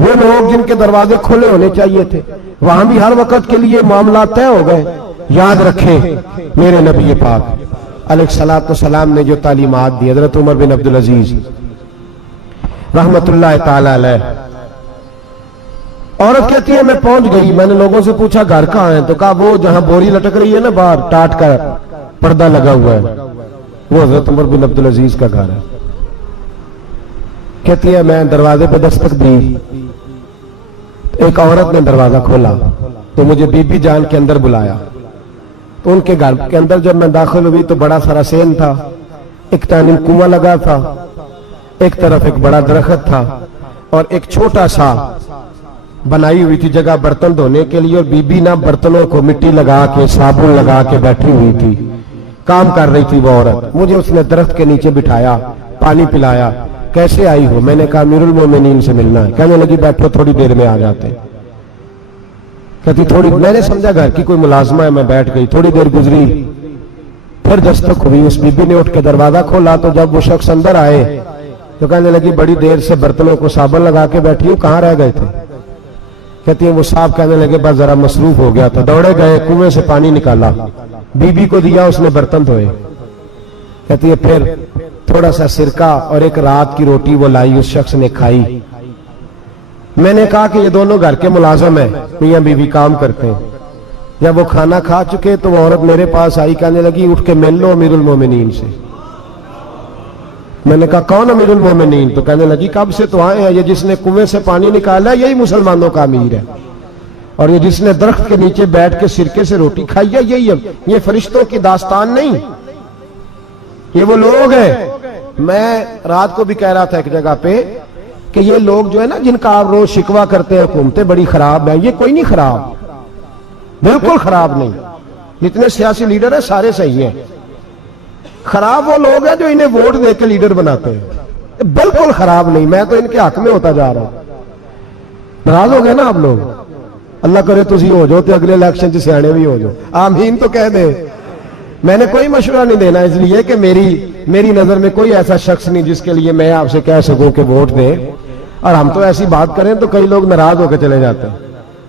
वो लोग जिनके दरवाजे खुले होने चाहिए थे, वहां भी हर वक्त के लिए मामला तय हो गए। याद रखें मेरे नबी पाक अलैहिस्सलातु सलाम ने जो तालीमात दी, हजरत उमर बिन अब्दुल अजीज रहमतुल्लाह ताला अलैह, औरत कहती है मैं पहुंच गई, मैंने लोगों से पूछा घर कहाँ है, तो कहा वो जहां बोरी लटक रही है ना बाहर, टाट का पर्दा लगा हुआ है, वो हजरत उमर बिन अब्दुल अजीज का घर है। कहती है मैं दरवाजे पर दस्तक दी, एक औरत ने दरवाजा खोला तो मुझे बीबी जान के अंदर बुलाया। तो उनके घर के अंदर जब मैं दाखिल हुई तो बड़ा सारा सेन था, एक तानिम कुआं लगा था, एक तरफ एक बड़ा दरख्त था और एक छोटा सा बनाई हुई थी जगह बर्तन धोने के लिए, और बीबी ना बर्तनों को मिट्टी लगा के साबुन लगा के बैठी हुई थी, काम कर रही थी वो औरत। मुझे उसने दरख्त के नीचे बिठाया, पानी पिलाया। कैसे आई हो? मैंने कहा अमीरुल मोमिनीन से मिलना है। कहने लगी बैठो थोड़ी देर में आ जाते। कहती थोड़ी, मैंने समझा घर की कोई मुलाजमा है, मैं बैठ गई। थोड़ी देर गुजरी, फिर दस्तक हुई, उस बीबी ने उठ के दरवाजा खोला तो जब वो शख्स अंदर आए तो कहने लगी बड़ी देर से बर्तनों को साबुन लगा के बैठी हूं, कहां रह गए थे? कहती है वो साहब कहने लगे बस जरा मसरूफ हो गया था, दौड़े गए, कुएं से पानी निकाला, बीबी को दिया, उसने बर्तन धोए। कहती है फिर थोड़ा सा सिरका और एक रात की रोटी वो लाई, उस शख्स ने खाई। मैंने कहा कि ये दोनों घर के मुलाजम है, मियां बीवी काम करते हैं। जब वो खाना खा चुके तो वो औरत मेरे पास आई, कहने लगी उठ के मिल लो अमीरुल मोमिनीन से। मैंने कहा कौन अमीरुल मोमिनीन? तो कहने लगी कब से तो आए हैं, ये जिसने कुएं से पानी निकाला यही मुसलमानों का अमीर है, और ये जिसने दरख्त के नीचे बैठ के सिरके से रोटी खाई है यही है। ये फरिश्तों की दास्तान नहीं, ये वो लोग हैं। मैं रात को भी कह रहा था एक जगह पे कि ये लोग जो है ना जिनका आप रोज शिकवा करते हैं हुकूमतें बड़ी खराब है, ये कोई नहीं खराब, बिल्कुल खराब नहीं। जितने सियासी लीडर है सारे सही हैं। खराब वो लोग हैं जो इन्हें वोट देकर लीडर बनाते हैं, बिल्कुल खराब नहीं। मैं तो इनके हक में होता जा रहा हूं। नाराज हो गए ना आप लोग? अल्लाह करे तुझी हो जाओ तो अगले इलेक्शन से सियाने भी हो जाओ, आमीन तो कह दे। मैंने कोई मशवरा नहीं देना, इसलिए कि मेरी नजर में कोई ऐसा शख्स नहीं जिसके लिए मैं आपसे कह सकूं कि वोट दे। और हम तो ऐसी बात करें तो कई लोग नाराज होकर चले जाते हैं,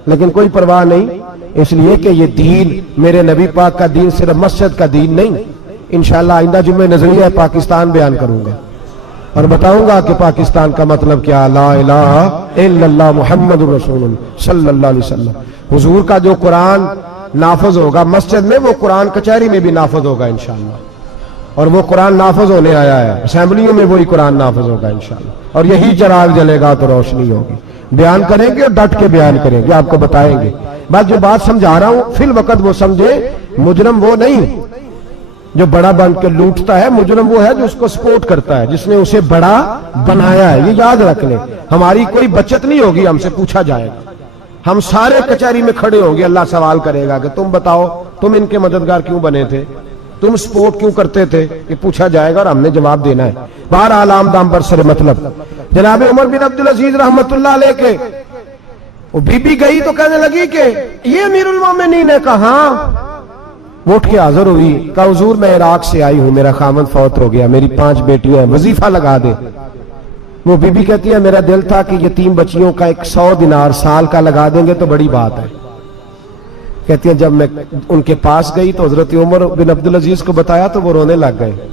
लेकिन कोई परवाह नहीं, इसलिए कि ये दीन मेरे नबी पाक का दीन सिर्फ मस्जिद का दीन नहीं। इंशाअल्लाह आइंदा जुम्मे नजरिया पाकिस्तान बयान करूंगा और बताऊंगा कि पाकिस्तान का मतलब क्या, ला इलाहा इल्लल्लाह मुहम्मदुर रसूलुल्लाह सल्लल्लाहु अलैहि वसल्लम। हुजूर का जो कुरान नाफज होगा मस्जिद में, वो कुरान कचहरी में भी नाफज होगा इंशाअल्लाह। और वो कुरान नाफज होने आया है, असेंबलियों में वही कुरान नाफज होगा इंशाअल्लाह। और यही चिराग जलेगा तो रोशनी होगी। बयान करेंगे और डट के बयान करेंगे, आपको बताएंगे। बस जो बात समझा रहा हूं फिल वक्त वो समझे, मुजरम वो नहीं जो बड़ा बन के लूटता है, मुजरम वो है जो उसको सपोर्ट करता है, जिसने उसे बड़ा बनाया है। ये याद रख ले, हमारी कोई बचत नहीं होगी, हमसे पूछा जाएगा। हम सारे कचहरी में खड़े होंगे, अल्लाह सवाल करेगा कि तुम बताओ तुम इनके मददगार क्यों बने थे, तुम सपोर्ट क्यों करते थे, ये पूछा जाएगा और हमने जवाब देना है। बहरहाल आमदाम बरसर मतलब जनाब उमर बिन अब्दुल अजीज रहमतुल्लाह अलैह के वो बीबी गई तो कहने लगी कि ये अमीरुल मोमिनीन ने कहा, वो उठ के हाजिर हुई, कहा हुजूर मैं इराक से आई हूं, मेरा खामन फौत हो गया, मेरी 5 बेटियां हैं, वजीफा लगा दे। वो बीबी कहती है मेरा दिल था कि ये 3 बच्चियों का 100 दिनार साल का लगा देंगे तो बड़ी बात है। कहती है जब मैं उनके पास गई तो हजरत उमर बिन अब्दुल अजीज को बताया तो वो रोने लग गए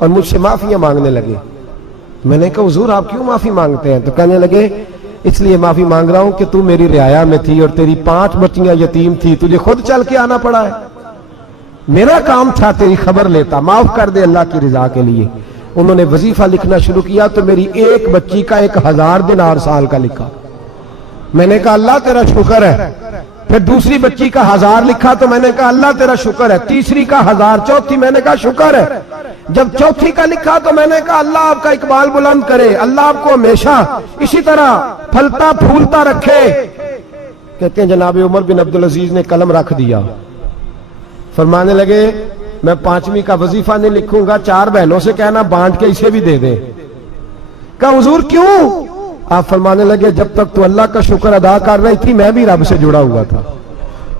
और मुझसे माफियां मांगने लगे। मैंने कहा हुजूर आप क्यों माफी मांगते हैं? तो कहने लगे इसलिए माफी मांग रहा हूं कि तू मेरी रियाया में थी और तेरी 5 बच्चियां यतीम थी, तुझे खुद चल के आना पड़ा है। मेरा काम था तेरी खबर लेता, माफ कर दे अल्लाह की रिजा के लिए। उन्होंने वजीफा लिखना शुरू किया तो मेरी एक बच्ची का 1000 दिनार साल का लिखा। मैंने कहा अल्लाह तेरा शुक्र है। फिर दूसरी बच्ची का 1000 लिखा तो मैंने कहा अल्लाह तेरा शुक्र है। तीसरी का 1000, चौथी मैंने कहा शुक्र है। जब चौथी का लिखा तो मैंने कहा अल्लाह आपका इकबाल बुलंद करे, अल्लाह आपको हमेशा इसी तरह फलता फूलता रखे। कहते हैं जनाब उमर बिन अब्दुल अजीज ने कलम रख दिया, फरमाने लगे मैं 5वीं का वजीफा नहीं लिखूंगा, 4 बहनों से कहना बांट के इसे भी दे दे। कहा हुजूर क्यों? आप फरमाने लगे जब तक तू अल्लाह का शुक्र अदा कर रही थी मैं भी रब से जुड़ा हुआ था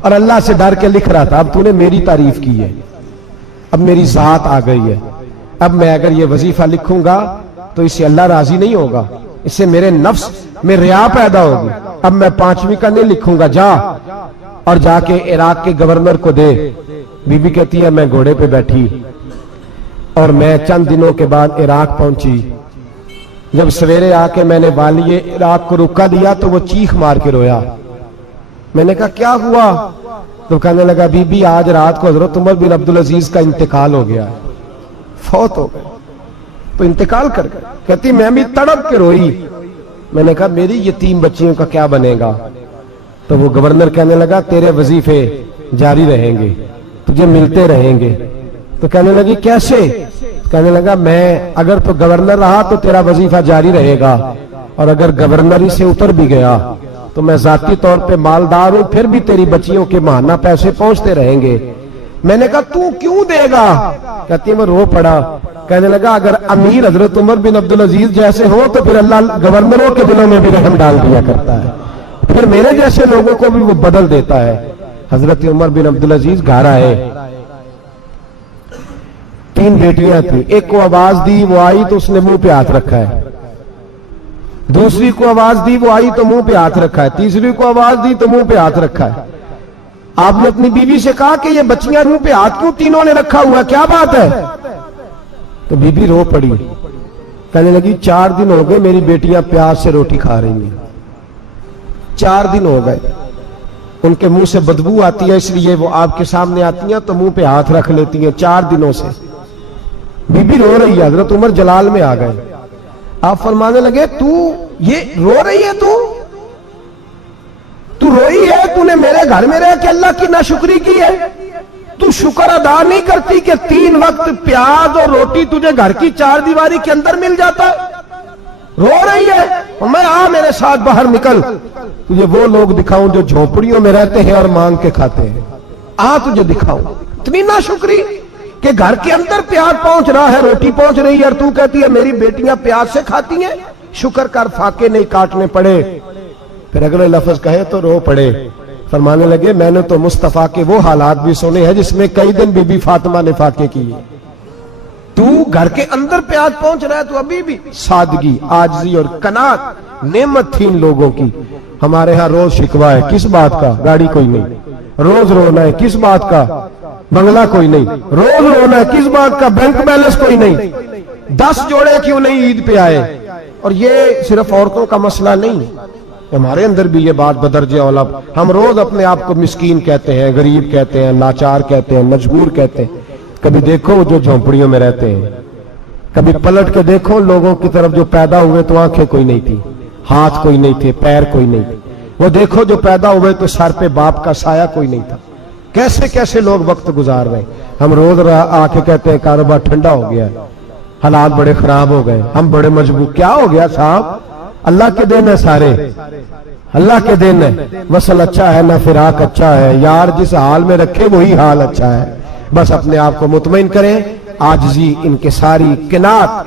और अल्लाह से डर के लिख रहा था। अब तूने मेरी तारीफ की है, अब मेरी जात आ गई है, अब मैं अगर ये वजीफा लिखूंगा तो इससे अल्लाह राजी नहीं होगा, इससे मेरे नफ्स में रिया पैदा होगी। अब मैं 5वीं का नहीं लिखूंगा, जा और जाके इराक के गवर्नर को दे। बीबी कहती है मैं घोड़े पे बैठी और मैं चंद दिनों के बाद इराक पहुंची। जब सवेरे आके मैंने वालिए इराक को रुका दिया तो वो चीख मार के रोया। मैंने कहा क्या हुआ? तो कहने लगा बीबी आज रात को हजरत उमर बिन अब्दुल अजीज का इंतकाल हो गया, फौत हो गए। तो इंतकाल कर गए। कहती मैं भी तड़प के रोई। मैंने कहा मेरी यतीम बच्चियों का क्या बनेगा? तो वो गवर्नर कहने लगा तेरे वजीफे जारी रहेंगे, तुझे मिलते रहेंगे। तो कहने लगी कैसे? कहने लगा मैं अगर तो गवर्नर रहा तो तेरा वजीफा जारी रहेगा, और अगर गवर्नरी से उतर भी गया तो मैं जाती तौर पे मालदार हूं, फिर भी तेरी बच्चियों के माहाना पैसे पहुंचते रहेंगे। मैंने कहा तू क्यों देगा? कहती मैं रो पड़ा। कहने लगा अगर अमीर हजरत उमर बिन अब्दुल अजीज जैसे हो तो फिर अल्लाह गवर्नरों के दिलों में भी रहम डाल दिया करता है, फिर मेरे जैसे लोगों को भी वो बदल देता है। हजरत उमर बिन अब्दुल अजीज घर आए, 3 बेटियां थी। एक को आवाज दी, वो आई तो उसने मुंह पे हाथ रखा है। दूसरी को आवाज दी, वो आई तो मुंह पे हाथ रखा है। तीसरी को आवाज दी तो मुंह पे हाथ रखा है। आपने अपनी बीवी से कहा कि ये बच्चियां मुंह पे हाथ क्यों तीनों ने रखा हुआ, क्या बात है? तो बीबी रो पड़ी। कहने लगी 4 दिन हो गए मेरी बेटियां प्यास से रोटी खा रही हैं, 4 दिन हो गए। उनके मुंह से बदबू आती है, इसलिए वो आपके सामने आती हैं तो मुंह पे हाथ रख लेती हैं 4 दिनों से। बीबी रो रही है। हजरत उमर जलाल में आ गए। आप फरमाने लगे तू ये रो रही है, तू रोई है, तूने मेरे घर में रह के अल्लाह की नाशुक्री की है, तू शुक्र अदा नहीं करती कि 3 वक्त प्याज और रोटी तुझे घर की 4 दीवारी के अंदर मिल जाता? रो रही है। और मैं आ मेरे साथ बाहर निकल, तुझे वो लोग दिखाऊं जो झोपड़ियों में रहते हैं और मांग के खाते हैं। आ तुझे दिखाऊं। इतनी नाशुक्री कि घर के अंदर प्याज पहुंच रहा है, रोटी पहुंच रही है, और तू कहती है मेरी बेटियां प्याज से खाती हैं, शुक्र कर फाके नहीं काटने पड़े। फिर अगले लफ्ज कहे तो रो पड़े। फरमाने लगे मैंने तो मुस्तफा के वो हालात भी सुने हैं जिसमें कई दिन बीबी फातिमा ने फाके किए। तू घर के अंदर प्याज पहुंच रहा है, तो अभी भी सादगी, आजिज़ी और कनात नेमत थी इन लोगों की। हमारे यहाँ रोज शिकवा है, किस बात का? गाड़ी कोई नहीं। रोज रोना है, किस बात का? बंगला कोई नहीं। रोज रोना है, किस बात का? बैंक बैलेंस कोई नहीं। 10 जोड़े क्यों नहीं ईद पे आए? और ये सिर्फ औरतों का मसला नहीं, हमारे अंदर भी ये बात बदर्जे औला। हम रोज अपने आप को मिस्कीन कहते हैं, गरीब कहते हैं, लाचार कहते हैं, मजबूर कहते हैं। कभी देखो जो झोंपड़ियों में रहते हैं, कभी पलट के देखो लोगों की तरफ जो पैदा हुए तो आंखें कोई नहीं थी, हाथ कोई नहीं थे, पैर कोई नहीं थे। वो देखो जो पैदा हुए तो सर पे बाप का साया कोई नहीं था। कैसे कैसे लोग वक्त गुजार रहे। हम रोज आके कहते हैं कारोबार ठंडा हो गया, हालात बड़े खराब हो गए, हम बड़े मजबूर। क्या हो गया साहब? अल्लाह के दिन है, सारे अल्लाह के दिन है। वसल अच्छा है ना फिराक अच्छा है, यार जिस हाल में रखे वही हाल अच्छा है। बस अपने आप को मुतमईन करें, आजिज़ी, इनकिसारी, किनात,